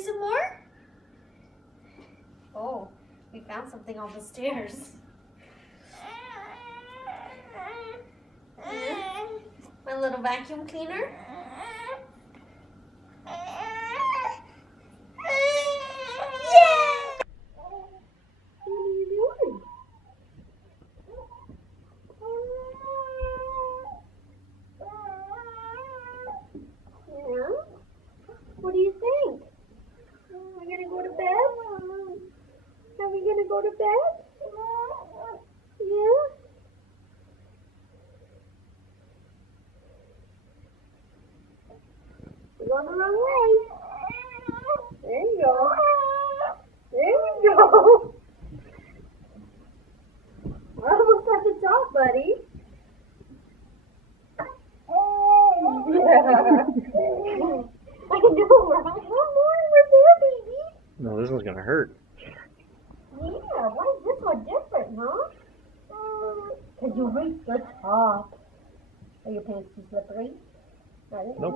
do some more? Oh, we found something on the stairs. Yeah. My little vacuum cleaner. What do you think? Are we gonna go to bed? Are we gonna go to bed? Yeah? We're going the wrong way. There you go. There we go. We're almost at the top, buddy. Yeah. I know, we're like, one more and we're there, baby. No, this one's gonna hurt. Yeah, why is this one different, huh? Because you reached the top. Are your pants too slippery? Nope. No?